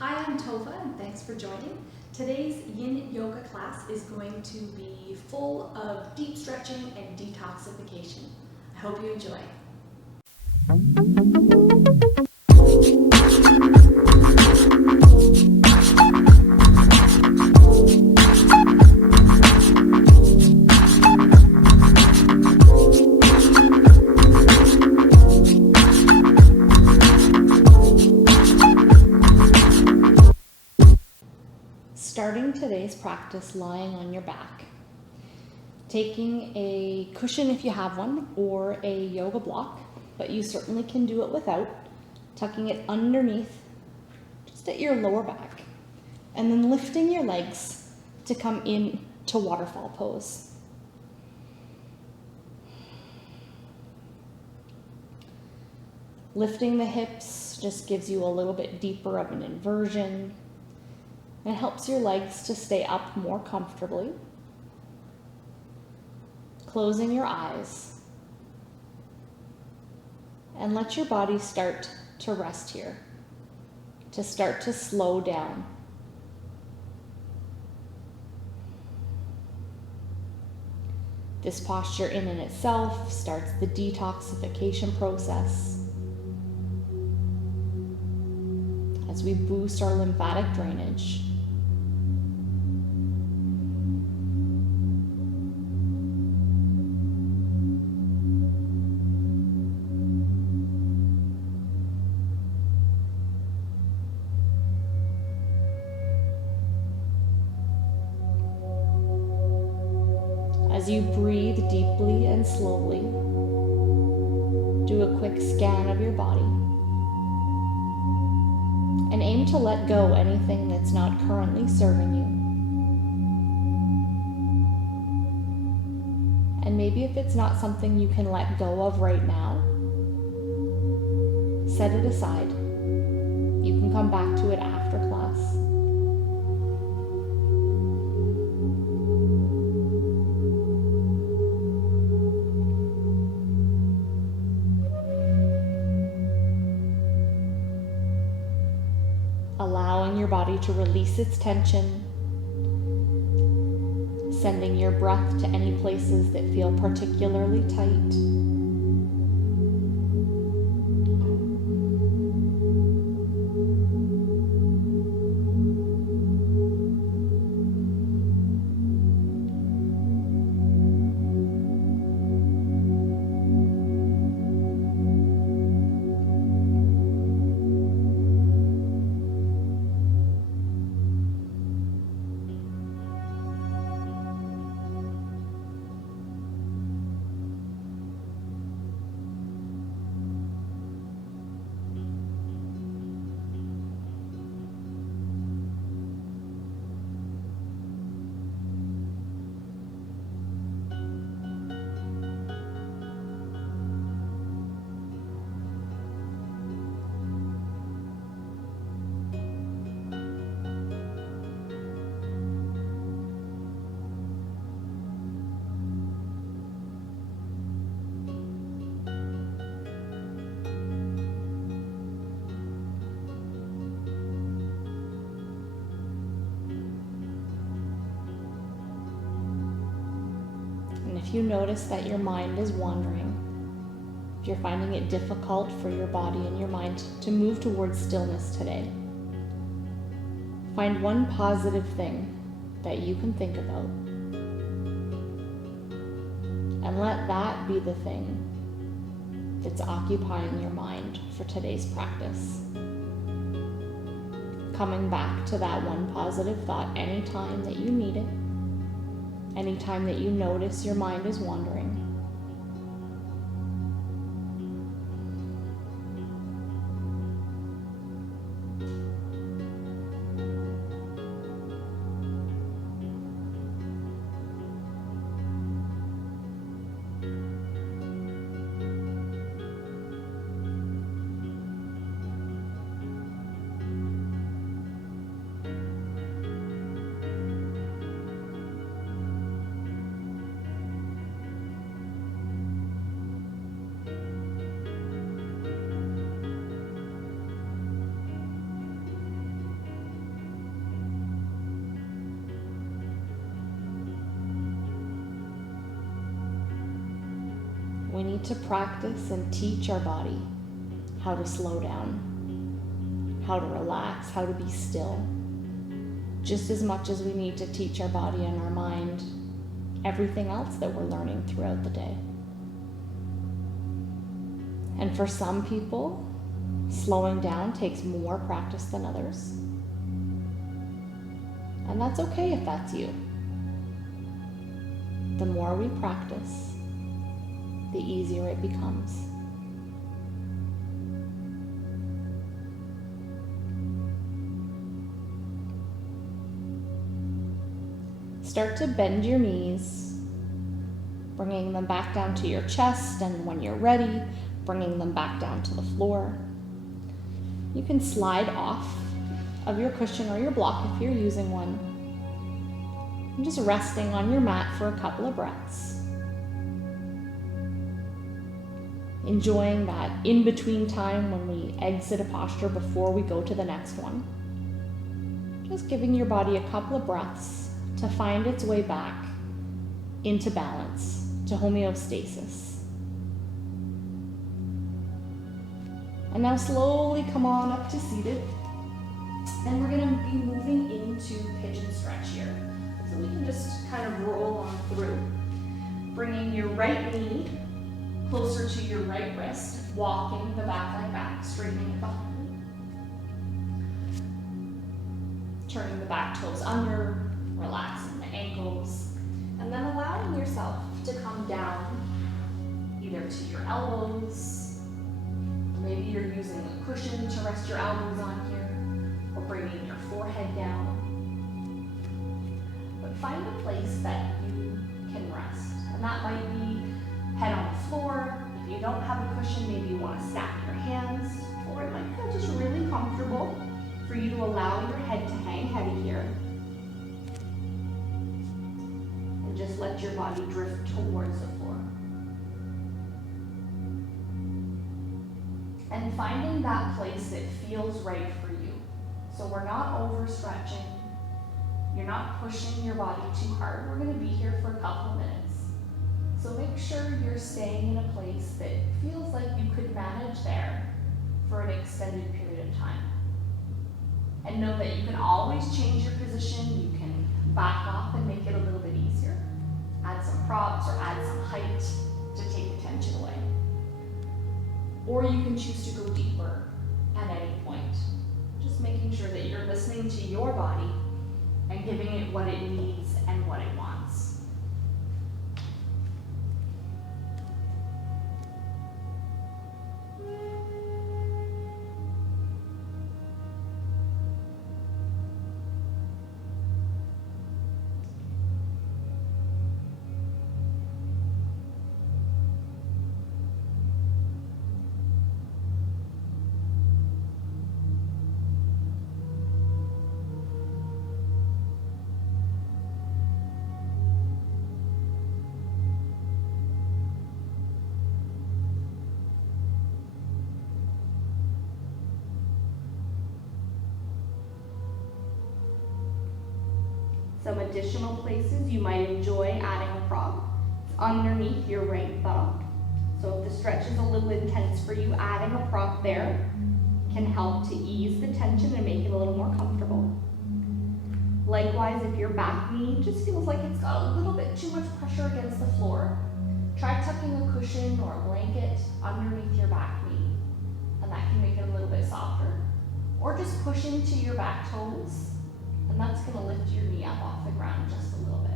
Hi, I'm Tovah and thanks for joining. Today's yin yoga class is going to be full of deep stretching and detoxification. I hope you enjoy. Starting today's practice lying on your back. Taking a cushion if you have one or a yoga block, but you certainly can do it without. Tucking it underneath, just at your lower back. And then lifting your legs to come in to waterfall pose. Lifting the hips just gives you a little bit deeper of an inversion. It helps your legs to stay up more comfortably. Closing your eyes. And let your body start to rest here, to start to slow down. This posture in and itself starts the detoxification process as we boost our lymphatic drainage. As you breathe deeply and slowly, do a quick scan of your body and aim to let go anything that's not currently serving you. And maybe if it's not something you can let go of right now, set it aside. You can come back to it after class. Allowing your body to release its tension, sending your breath to any places that feel particularly tight. If you notice that your mind is wandering, if you're finding it difficult for your body and your mind to move towards stillness today, find one positive thing that you can think about and let that be the thing that's occupying your mind for today's practice. Coming back to that one positive thought anytime that you need it. Anytime that you notice your mind is wandering. We need to practice and teach our body how to slow down, how to relax, how to be still, just as much as we need to teach our body and our mind everything else that we're learning throughout the day. And for some people, slowing down takes more practice than others. And that's okay if that's you. The more we practice, the easier it becomes. Start to bend your knees, bringing them back down to your chest, and when you're ready, bringing them back down to the floor. You can slide off of your cushion or your block if you're using one. And just resting on your mat for a couple of breaths. Enjoying that in-between time when we exit a posture before we go to the next one. Just giving your body a couple of breaths to find its way back into balance, to homeostasis. And now slowly come on up to seated. And we're gonna be moving into pigeon stretch here. So we can just kind of roll on through, bringing your right knee closer to your right wrist, walking the back leg back, straightening it behind. Turning the back toes under, relaxing the ankles, and then allowing yourself to come down either to your elbows, or maybe you're using a cushion to rest your elbows on here, or bringing your forehead down. But find a place that you can rest, and that might be head on the floor. If you don't have a cushion, maybe you want to stack your hands, or it might feel just really comfortable for you to allow your head to hang heavy here. And just let your body drift towards the floor. And finding that place that feels right for you. So we're not overstretching. You're not pushing your body too hard. We're going to be here for a couple minutes. So make sure you're staying in a place that feels like you could manage there for an extended period of time. And know that you can always change your position. You can back off and make it a little bit easier. Add some props or add some height to take the tension away. Or you can choose to go deeper at any point. Just making sure that you're listening to your body and giving it what it needs and what it wants. Some additional places you might enjoy adding a prop underneath your right thumb. So if the stretch is a little intense for you, adding a prop there can help to ease the tension and make it a little more comfortable. Likewise, if your back knee just feels like it's got a little bit too much pressure against the floor, try tucking a cushion or a blanket underneath your back knee, and that can make it a little bit softer. Or just push into your back toes, and that's going to lift your knee up off the ground just a little bit.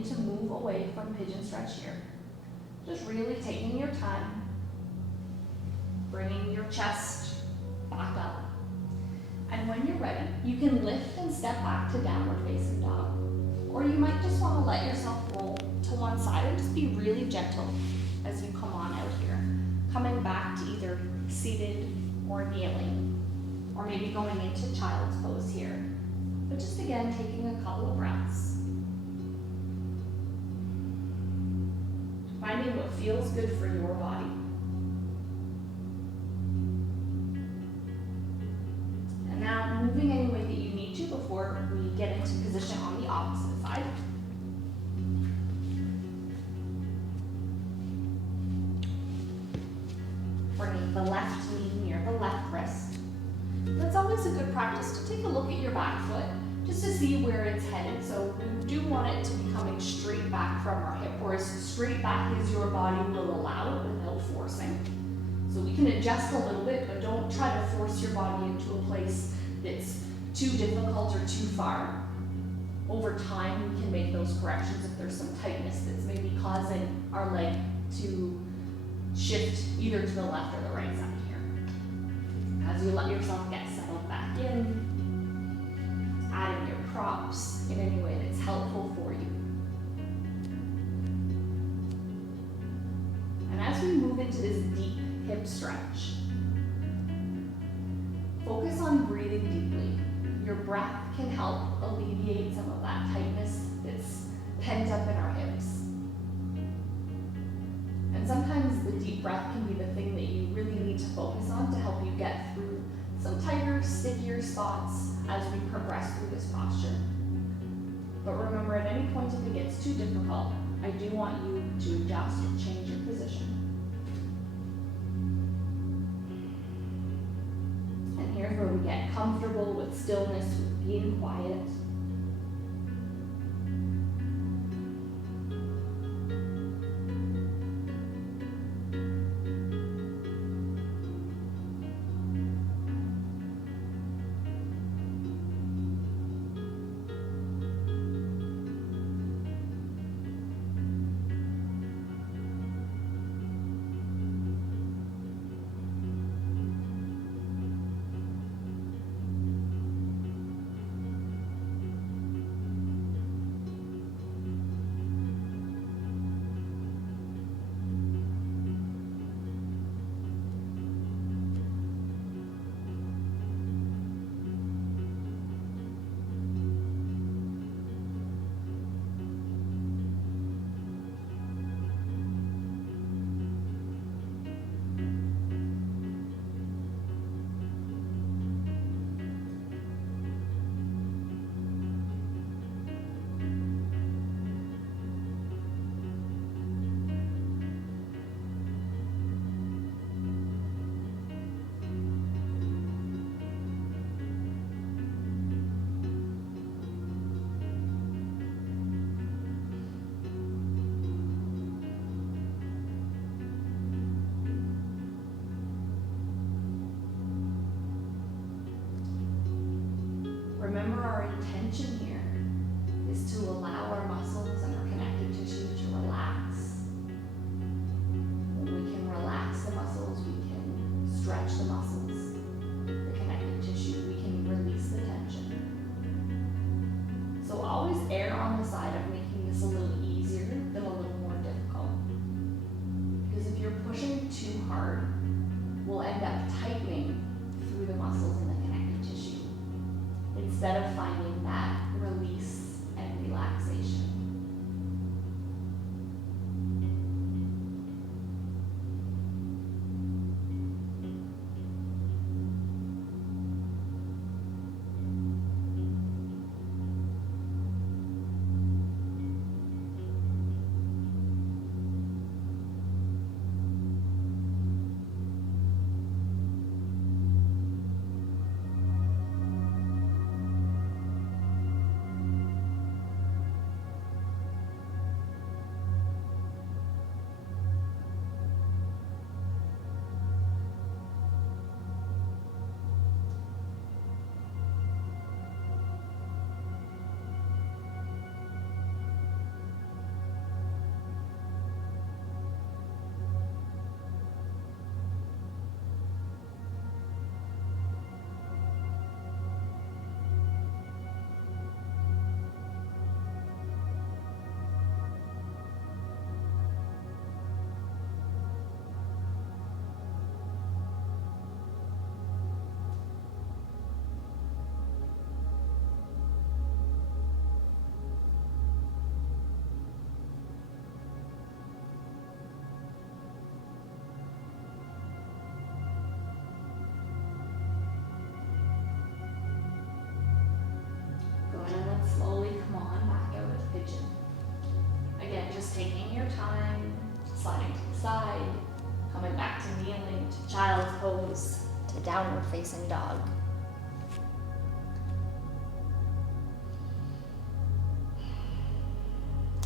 begin to move away from pigeon stretch here. Just really taking your time, bringing your chest back up. And when you're ready, you can lift and step back to downward facing dog. Or you might just want to let yourself roll to one side and just be really gentle as you come on out here. Coming back to either seated or kneeling, or maybe going into child's pose here. But just again, taking a couple of breaths. Finding what feels good for your body. And now moving any way that you need to before we get into position on the opposite side. Bringing the left knee near the left wrist. That's always a good practice to take a look at your back foot just to see where it's headed. So we do want it to be coming straight back from our hip, or as straight back as your body will allow it without forcing. So we can adjust a little bit, but don't try to force your body into a place that's too difficult or too far. Over time, we can make those corrections if there's some tightness that's maybe causing our leg to shift either to the left or the right side here. As you let yourself get settled back in, adding your props in any way that's helpful for you. And as we move into this deep hip stretch, focus on breathing deeply. Your breath can help alleviate some of that tightness that's pent up in our hips. And sometimes the deep breath can be the thing that you really need to focus on to help you get through some tighter, stickier spots as we progress through this posture. But remember, at any point if it gets too difficult, I do want you to adjust or change your position. And here's where we get comfortable with stillness, with being quiet. Remember, our intention here is to allow our muscles and our connective tissue to relax. When we can relax the muscles, we can stretch the muscles, the connective tissue, we can release the tension. So always err on the side of making this a little easier than a little more difficult. Because if you're pushing too hard, we'll end up tightening through the muscles and the connective tissue, instead of finding that release and relaxation. to child's pose, to downward facing dog.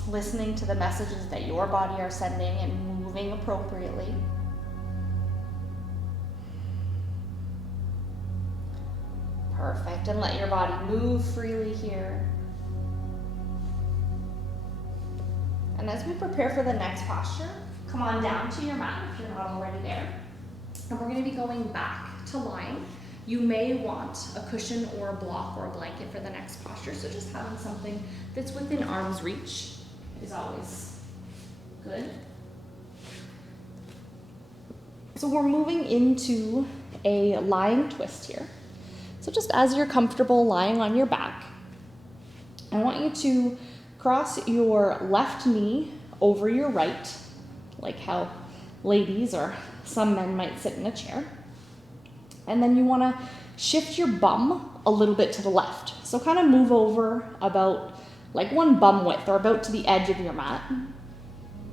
Listening to the messages that your body are sending and moving appropriately. Perfect, and let your body move freely here. And as we prepare for the next posture, come on down to your mat if you're not already there. And we're going to be going back to lying. You may want a cushion or a block or a blanket for the next posture, so just having something that's within arm's reach is always good. So we're moving into a lying twist here. So just as you're comfortable lying on your back, I want you to cross your left knee over your right, like how ladies or some men might sit in a chair. And then you want to shift your bum a little bit to the left. So kind of move over about like one bum width or about to the edge of your mat,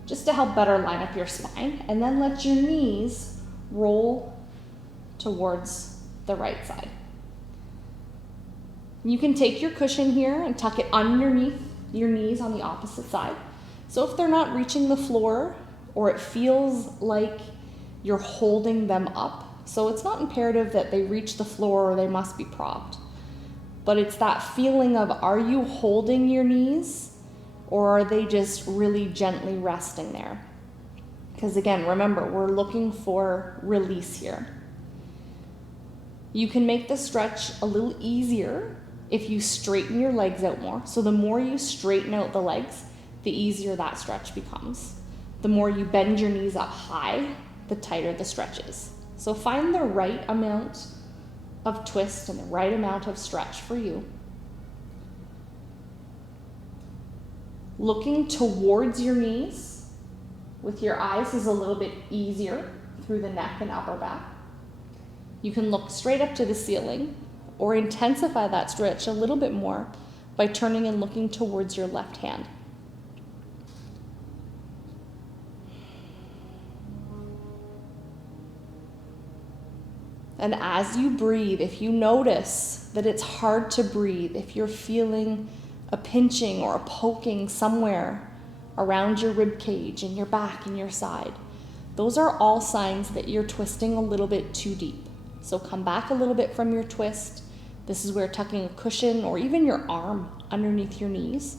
just to help better line up your spine. And then let your knees roll towards the right side. You can take your cushion here and tuck it underneath your knees on the opposite side. So if they're not reaching the floor or it feels like you're holding them up, so it's not imperative that they reach the floor or they must be propped, but it's that feeling of, are you holding your knees or are they just really gently resting there? Because again, remember, we're looking for release here. You can make the stretch a little easier if you straighten your legs out more. So the more you straighten out the legs, the easier that stretch becomes. The more you bend your knees up high, the tighter the stretch is. So find the right amount of twist and the right amount of stretch for you. Looking towards your knees with your eyes is a little bit easier through the neck and upper back. You can look straight up to the ceiling or intensify that stretch a little bit more by turning and looking towards your left hand. And as you breathe, if you notice that it's hard to breathe, if you're feeling a pinching or a poking somewhere around your rib cage, in your back, in your side, those are all signs that you're twisting a little bit too deep. So come back a little bit from your twist. This is where tucking a cushion or even your arm underneath your knees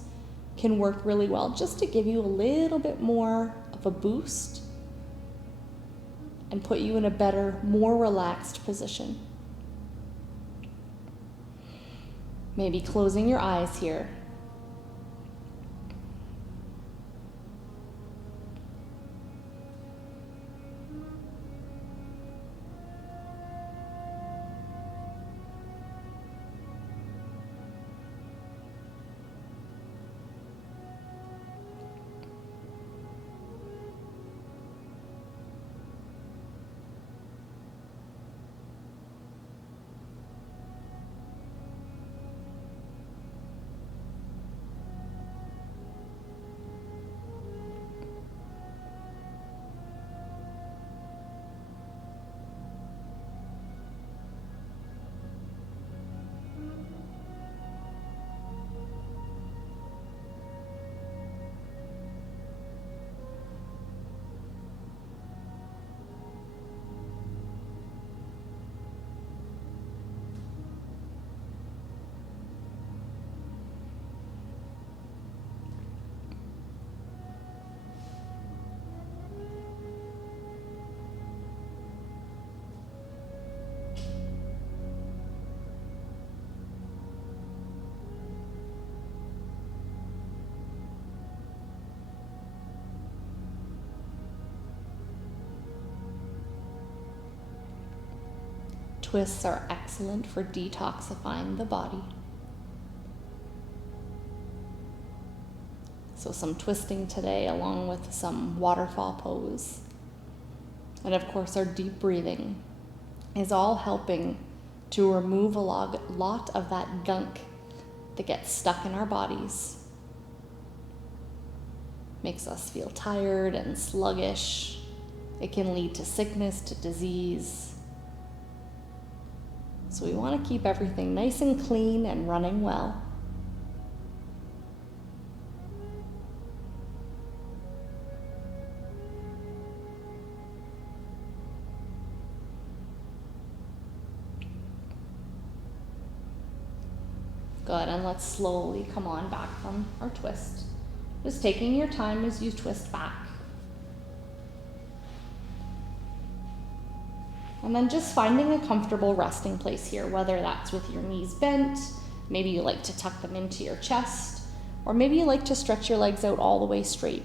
can work really well, just to give you a little bit more of a boost and put you in a better, more relaxed position. Maybe closing your eyes here. Twists are excellent for detoxifying the body. So some twisting today along with some waterfall pose. And of course our deep breathing is all helping to remove a lot of that gunk that gets stuck in our bodies. Makes us feel tired and sluggish. It can lead to sickness, to disease. So we want to keep everything nice and clean and running well. Good, and let's slowly come on back from our twist. Just taking your time as you twist back. And then just finding a comfortable resting place here, whether that's with your knees bent, maybe you like to tuck them into your chest, or maybe you like to stretch your legs out all the way straight.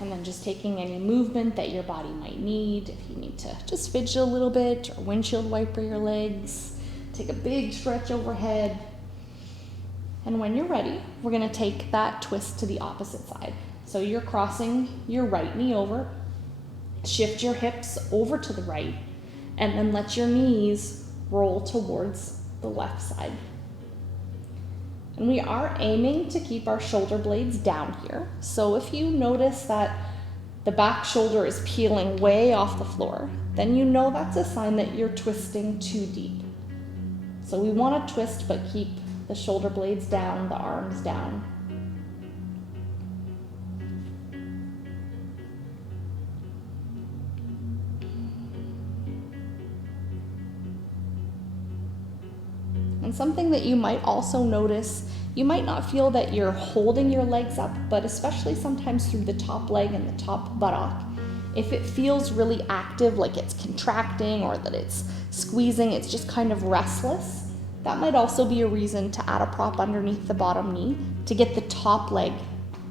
And then just taking any movement that your body might need. If you need to just fidget a little bit or windshield wiper your legs, take a big stretch overhead. And when you're ready, we're gonna take that twist to the opposite side. So you're crossing your right knee over, shift your hips over to the right, and then let your knees roll towards the left side. And we are aiming to keep our shoulder blades down here. So if you notice that the back shoulder is peeling way off the floor, then you know that's a sign that you're twisting too deep. So we want to twist but keep the shoulder blades down, the arms down. And something that you might also notice, you might not feel that you're holding your legs up, but especially sometimes through the top leg and the top buttock, if it feels really active, like it's contracting or that it's squeezing, it's just kind of restless, that might also be a reason to add a prop underneath the bottom knee to get the top leg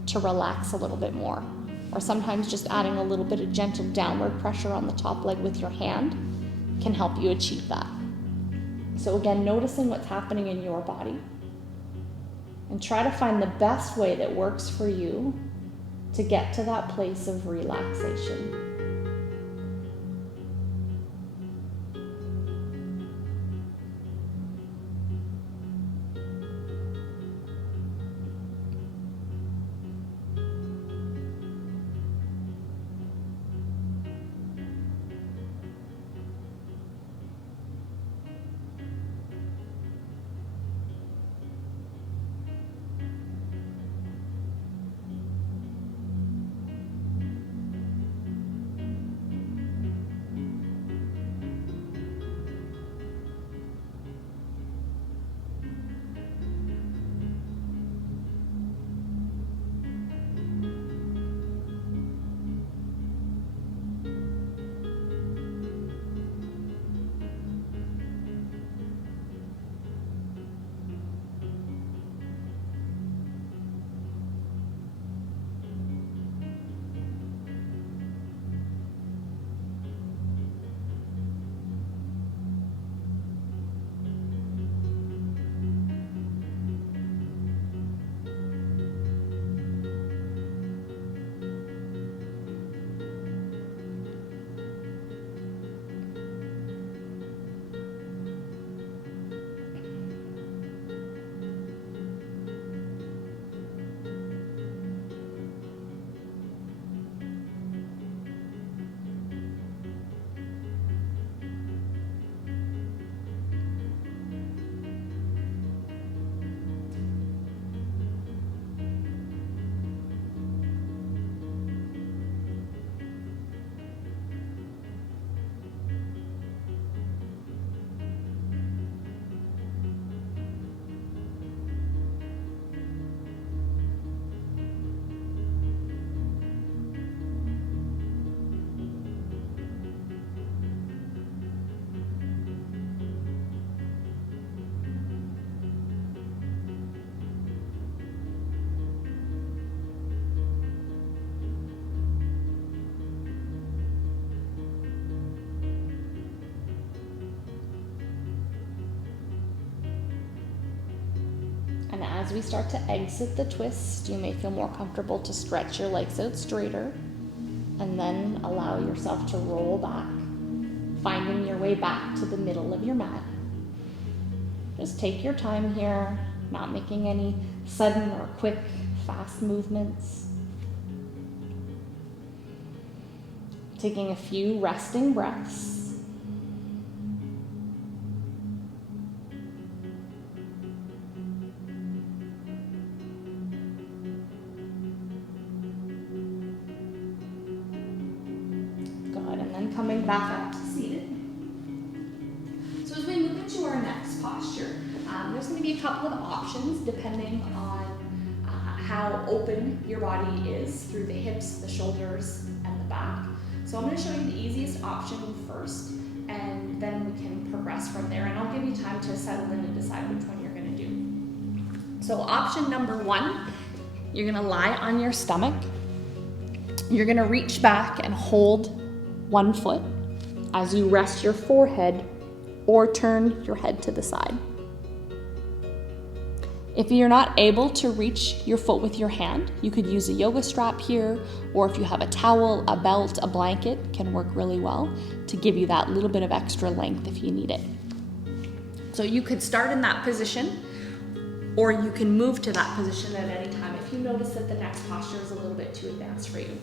to relax a little bit more. Or sometimes just adding a little bit of gentle downward pressure on the top leg with your hand can help you achieve that. So again, noticing what's happening in your body and try to find the best way that works for you to get to that place of relaxation. And as we start to exit the twist, you may feel more comfortable to stretch your legs out straighter and then allow yourself to roll back, finding your way back to the middle of your mat. Just take your time here, not making any sudden or quick, fast movements. Taking a few resting breaths. Coming back up to seated. So as we move into our next posture, there's going to be a couple of options depending on how open your body is through the hips, the shoulders, and the back. So I'm going to show you the easiest option first, and then we can progress from there, and I'll give you time to settle in and decide which one you're going to do. So option number one, you're going to lie on your stomach. You're going to reach back and hold one foot as you rest your forehead or turn your head to the side. If you're not able to reach your foot with your hand, you could use a yoga strap here, or if you have a towel, a belt, a blanket, can work really well to give you that little bit of extra length if you need it. So you could start in that position, or you can move to that position at any time if you notice that the next posture is a little bit too advanced for you.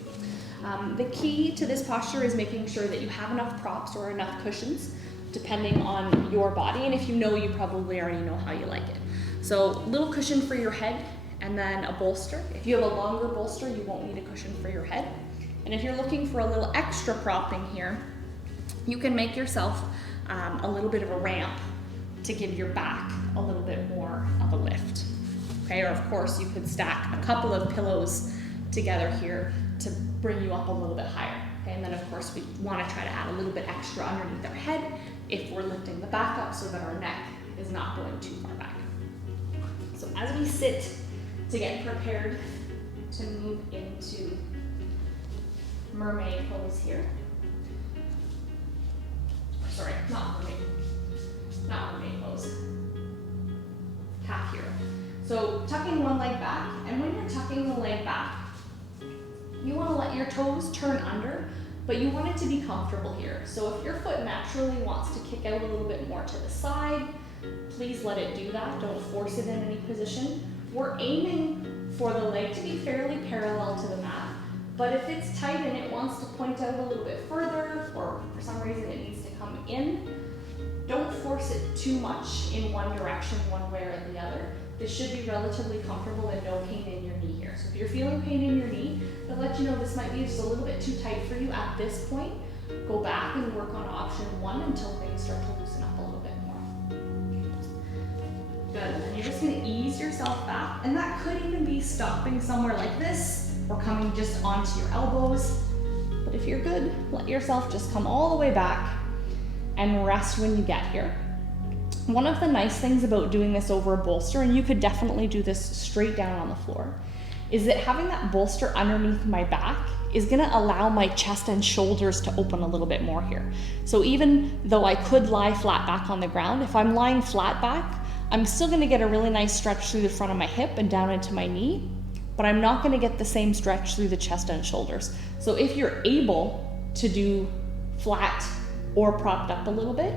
The key to this posture is making sure that you have enough props or enough cushions, depending on your body, and if you know, you probably already know how you like it. So a little cushion for your head, and then a bolster. If you have a longer bolster, you won't need a cushion for your head. And if you're looking for a little extra propping here, you can make yourself a little bit of a ramp to give your back a little bit more of a lift. Okay, or of course you could stack a couple of pillows together here to bring you up a little bit higher. Okay, and then of course we want to try to add a little bit extra underneath our head if we're lifting the back up so that our neck is not going too far back. So as we sit to get prepared to move into mermaid pose here. Sorry, not mermaid pose. Cat here. So tucking one leg back, and when you're tucking the leg back, you want to let your toes turn under, but you want it to be comfortable here. So if your foot naturally wants to kick out a little bit more to the side, please let it do that. Don't force it in any position. We're aiming for the leg to be fairly parallel to the mat, but if it's tight and it wants to point out a little bit further, or for some reason it needs to come in, don't force it too much in one direction, one way or the other. This should be relatively comfortable and no pain in your knee here. So if you're feeling pain in your knee, that lets you know this might be just a little bit too tight for you at this point. Go back and work on option one until things start to loosen up a little bit more. Good, and you're just gonna ease yourself back, and that could even be stopping somewhere like this or coming just onto your elbows. But if you're good, let yourself just come all the way back and rest when you get here. One of the nice things about doing this over a bolster, and you could definitely do this straight down on the floor, is that having that bolster underneath my back is gonna allow my chest and shoulders to open a little bit more here. So even though I could lie flat back on the ground, if I'm lying flat back, I'm still gonna get a really nice stretch through the front of my hip and down into my knee, but I'm not gonna get the same stretch through the chest and shoulders. So if you're able to do flat or propped up a little bit,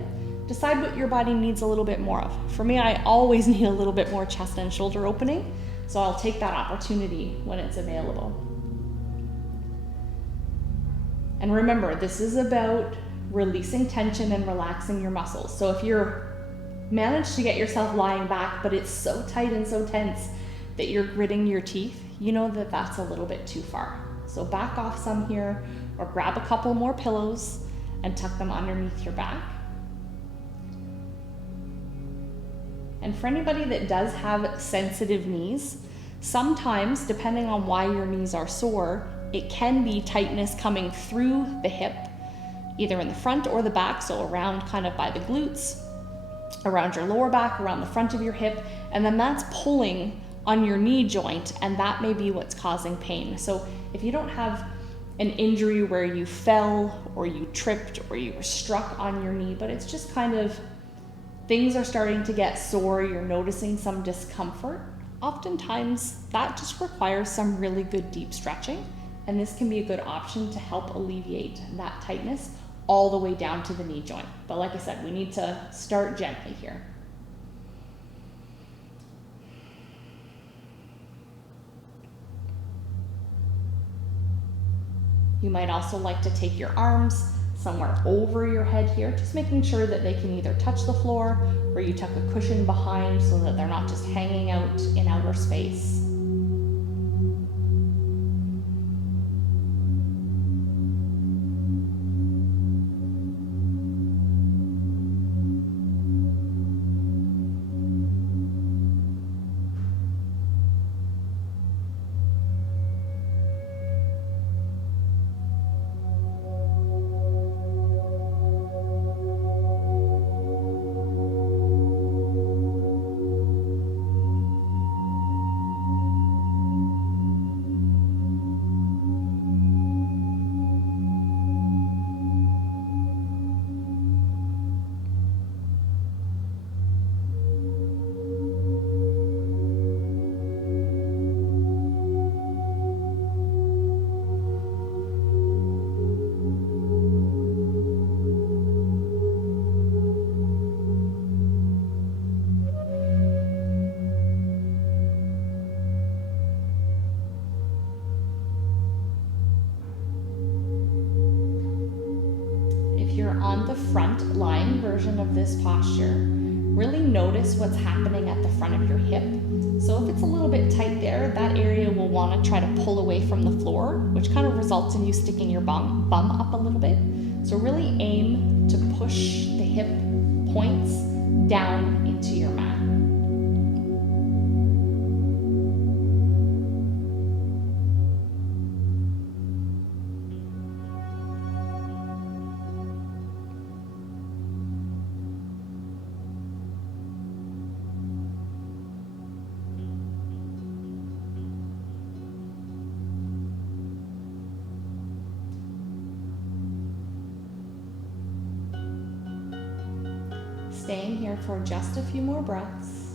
decide what your body needs a little bit more of. For me, I always need a little bit more chest and shoulder opening, so I'll take that opportunity when it's available. And remember, this is about releasing tension and relaxing your muscles. So if you're managed to get yourself lying back, but it's so tight and so tense that you're gritting your teeth, you know that that's a little bit too far. So back off some here, or grab a couple more pillows and tuck them underneath your back. And for anybody that does have sensitive knees, sometimes, depending on why your knees are sore, it can be tightness coming through the hip, either in the front or the back, so around kind of by the glutes, around your lower back, around the front of your hip, and then that's pulling on your knee joint, and that may be what's causing pain. So if you don't have an injury where you fell or you tripped or you were struck on your knee, but it's just kind of things are starting to get sore, you're noticing some discomfort, oftentimes that just requires some really good deep stretching, and this can be a good option to help alleviate that tightness all the way down to the knee joint. But like I said, we need to start gently here. You might also like to take your arms somewhere over your head here, just making sure that they can either touch the floor or you tuck a cushion behind so that they're not just hanging out in outer space. On the front lying version of this posture, really notice what's happening at the front of your hip. So if it's a little bit tight there, that area will want to try to pull away from the floor, which kind of results in you sticking your bum up a little bit. So really aim to push the hip points down into your mat. Staying here for just a few more breaths.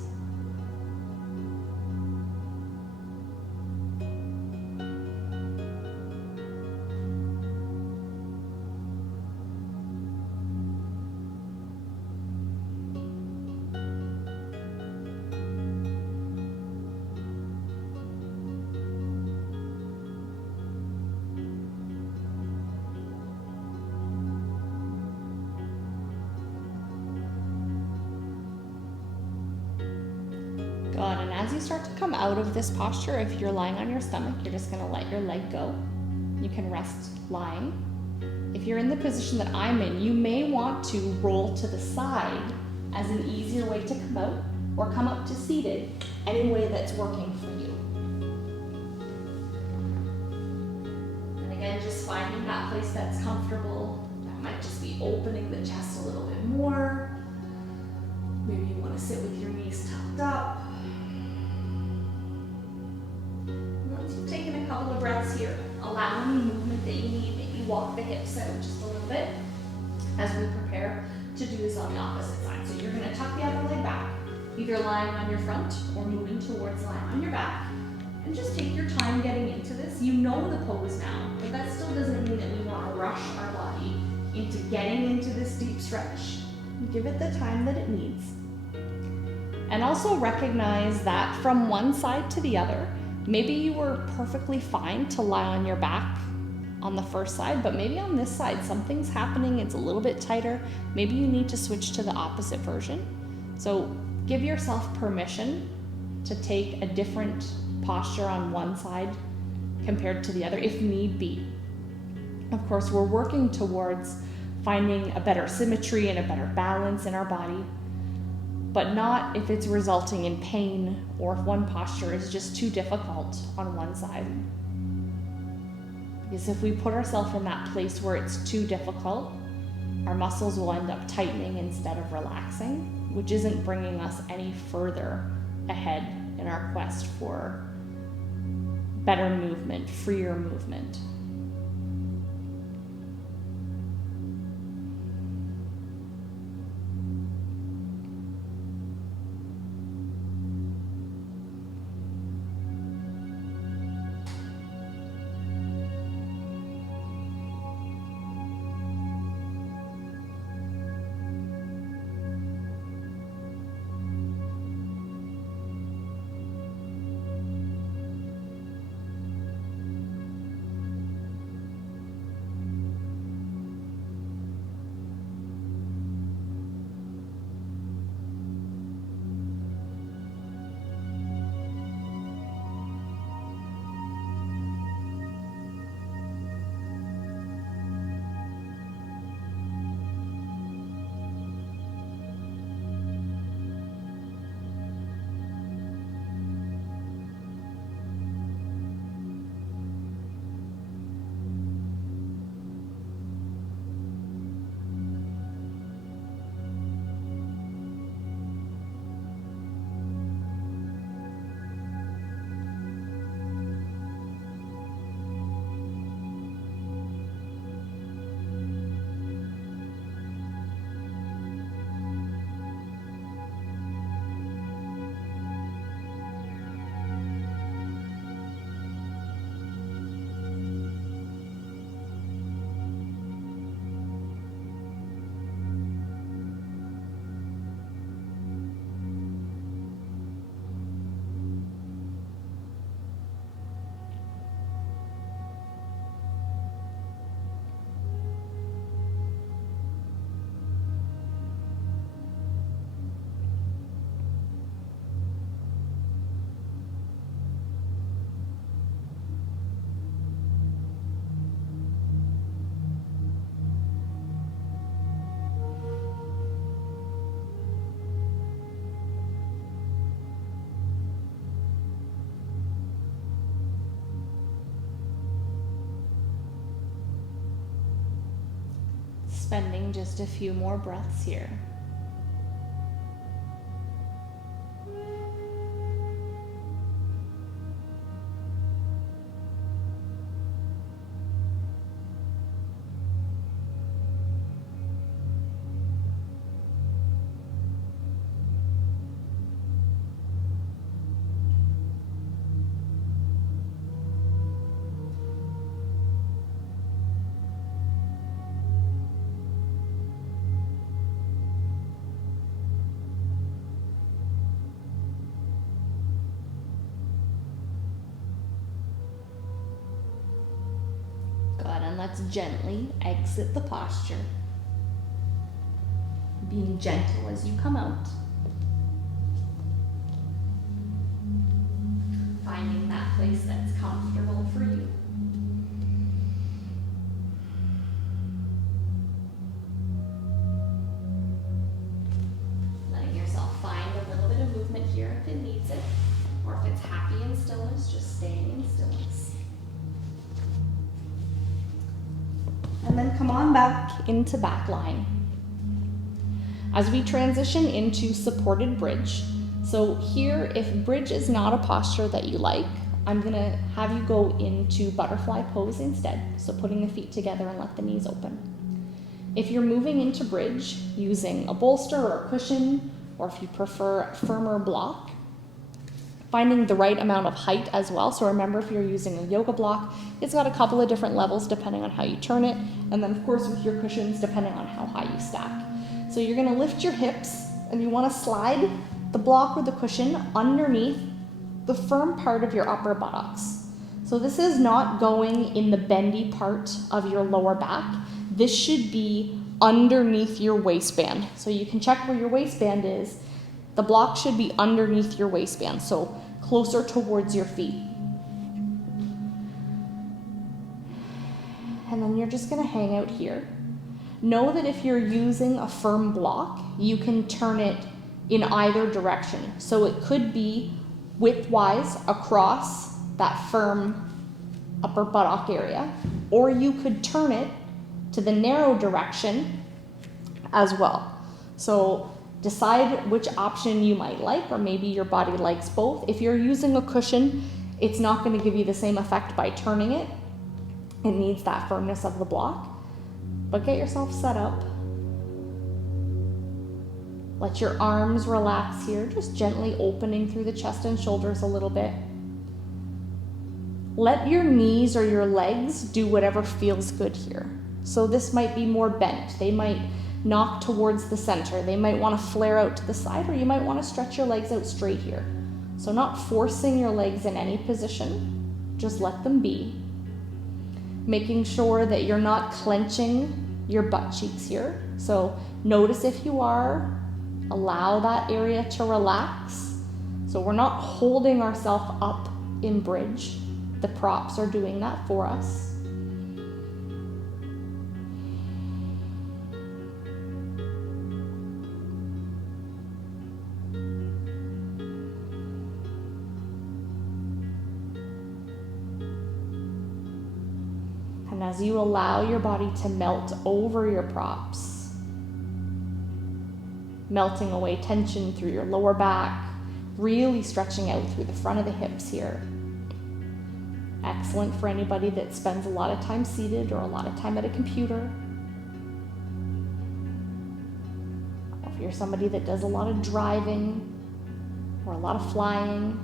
Good, and as you start to come out of this posture, if you're lying on your stomach, you're just gonna let your leg go. You can rest lying. If you're in the position that I'm in, you may want to roll to the side as an easier way to come out, or come up to seated, any way that's working for you. And again, just finding that place that's comfortable. That might just be opening the chest a little bit more. Maybe you want to sit with your knees tucked up. Once you've taken a couple of breaths here, allow any movement that you need. Maybe walk the hips out just a little bit as we prepare to do this on the opposite side. So you're going to tuck the other leg back, either lying on your front or moving towards lying on your back. And just take your time getting into this. You know the pose now, but that still doesn't mean that we want to rush our body into getting into this deep stretch. Give it the time that it needs. And also recognize that from one side to the other, maybe you were perfectly fine to lie on your back on the first side, but maybe on this side, something's happening, it's a little bit tighter. Maybe you need to switch to the opposite version. So give yourself permission to take a different posture on one side compared to the other, if need be. Of course, we're working towards finding a better symmetry and a better balance in our body, but not if it's resulting in pain or if one posture is just too difficult on one side. Because if we put ourselves in that place where it's too difficult, our muscles will end up tightening instead of relaxing, which isn't bringing us any further ahead in our quest for better movement, freer movement. Spending just a few more breaths here. Good, and let's gently exit the posture. Being gentle as you come out. Finding that place that's comfortable for you. Letting yourself find a little bit of movement here if it needs it, or if it's happy in stillness, just staying in stillness. And then come on back into back lying. As we transition into supported bridge, so here, if bridge is not a posture that you like, I'm gonna have you go into butterfly pose instead. So putting the feet together and let the knees open. If you're moving into bridge using a bolster or a cushion, or if you prefer a firmer block, finding the right amount of height as well. So remember, if you're using a yoga block, it's got a couple of different levels depending on how you turn it. And then of course with your cushions, depending on how high you stack. So you're gonna lift your hips and you wanna slide the block or the cushion underneath the firm part of your upper buttocks. So this is not going in the bendy part of your lower back. This should be underneath your waistband. So you can check where your waistband is. The block should be underneath your waistband, so closer towards your feet. And then you're just gonna hang out here. Know that if you're using a firm block, you can turn it in either direction. So it could be widthwise across that firm upper buttock area, or you could turn it to the narrow direction as well. So decide which option you might like, or maybe your body likes both. If you're using a cushion, it's not going to give you the same effect by turning it. It needs that firmness of the block. But get yourself set up. Let your arms relax here, just gently opening through the chest and shoulders a little bit. Let your knees or your legs do whatever feels good here. So this might be more bent. They might knock towards the center. They might want to flare out to the side, or you might want to stretch your legs out straight here. So not forcing your legs in any position, just let them be. Making sure that you're not clenching your butt cheeks here. So notice if you are, allow that area to relax. So we're not holding ourselves up in bridge. The props are doing that for us. And as you allow your body to melt over your props, melting away tension through your lower back, really stretching out through the front of the hips here. Excellent for anybody that spends a lot of time seated or a lot of time at a computer. Or if you're somebody that does a lot of driving or a lot of flying.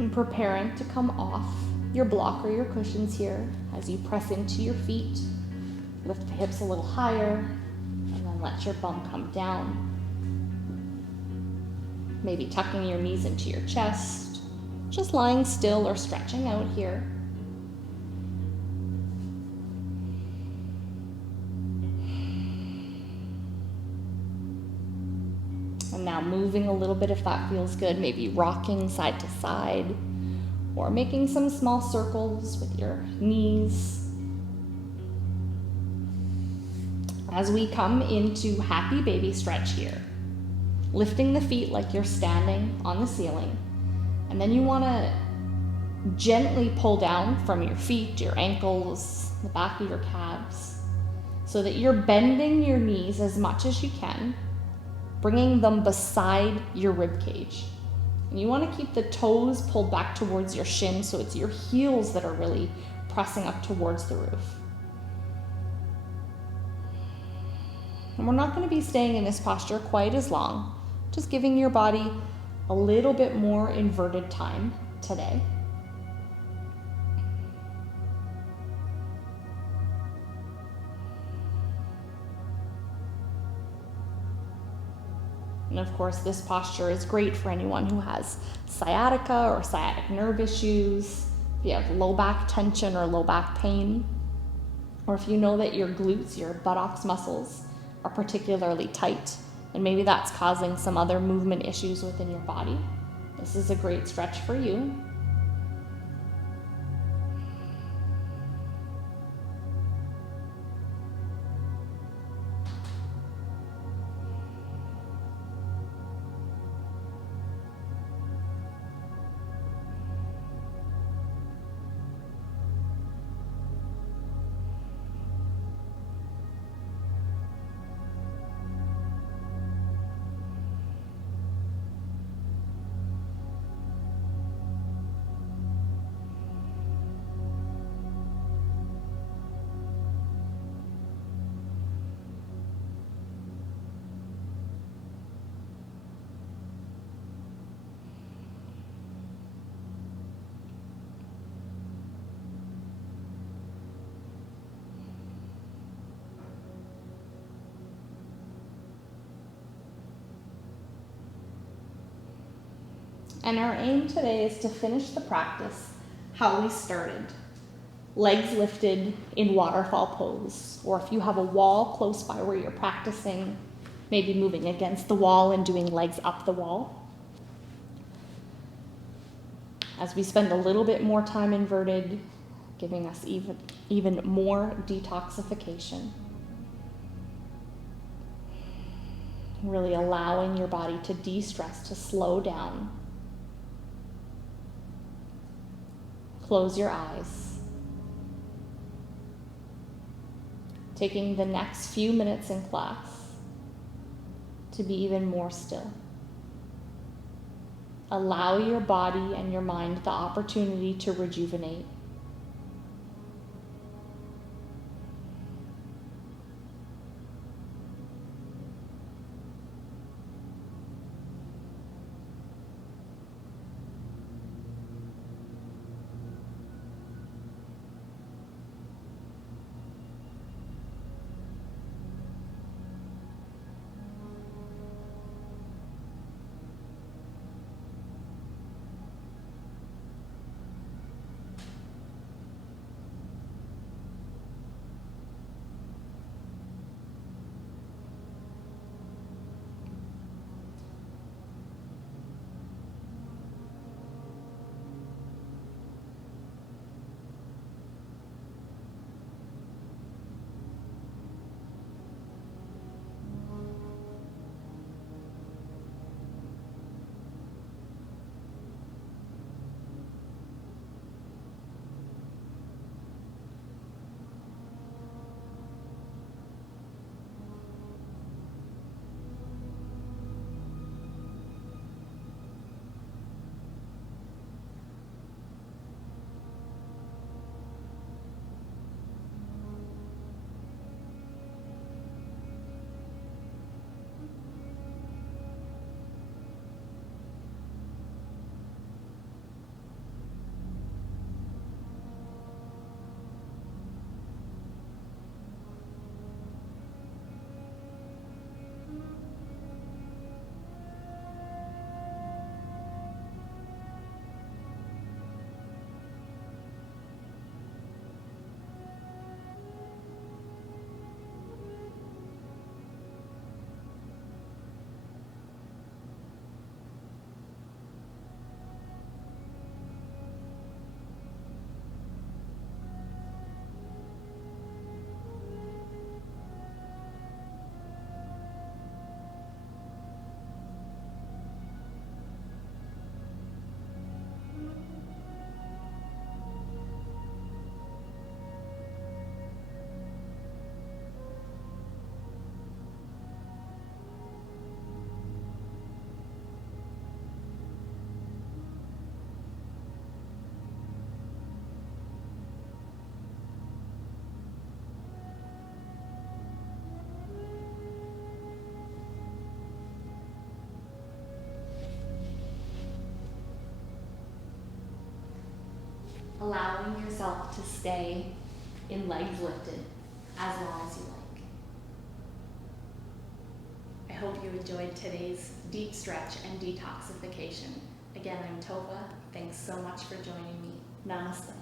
And preparing to come off your block or your cushions here as you press into your feet. Lift the hips a little higher and then let your bum come down. Maybe tucking your knees into your chest, just lying still or stretching out here. And now moving a little bit if that feels good, maybe rocking side to side or making some small circles with your knees. As we come into happy baby stretch here, lifting the feet like you're standing on the ceiling. And then you want to gently pull down from your feet, your ankles, the back of your calves, so that you're bending your knees as much as you can, bringing them beside your rib cage. And you want to keep the toes pulled back towards your shin, so it's your heels that are really pressing up towards the roof. And we're not going to be staying in this posture quite as long, just giving your body a little bit more inverted time today. And of course, this posture is great for anyone who has sciatica or sciatic nerve issues, if you have low back tension or low back pain, or if you know that your glutes, your buttocks muscles, are particularly tight, and maybe that's causing some other movement issues within your body. This is a great stretch for you. And our aim today is to finish the practice how we started. Legs lifted in waterfall pose, or if you have a wall close by where you're practicing, maybe moving against the wall and doing legs up the wall. As we spend a little bit more time inverted, giving us even more detoxification. Really allowing your body to de-stress, to slow down. Close your eyes. Taking the next few minutes in class to be even more still. Allow your body and your mind the opportunity to rejuvenate. allowing yourself to stay in legs lifted as long as you like. I hope you enjoyed today's deep stretch and detoxification. Again, I'm Tovah. Thanks so much for joining me. Namaste.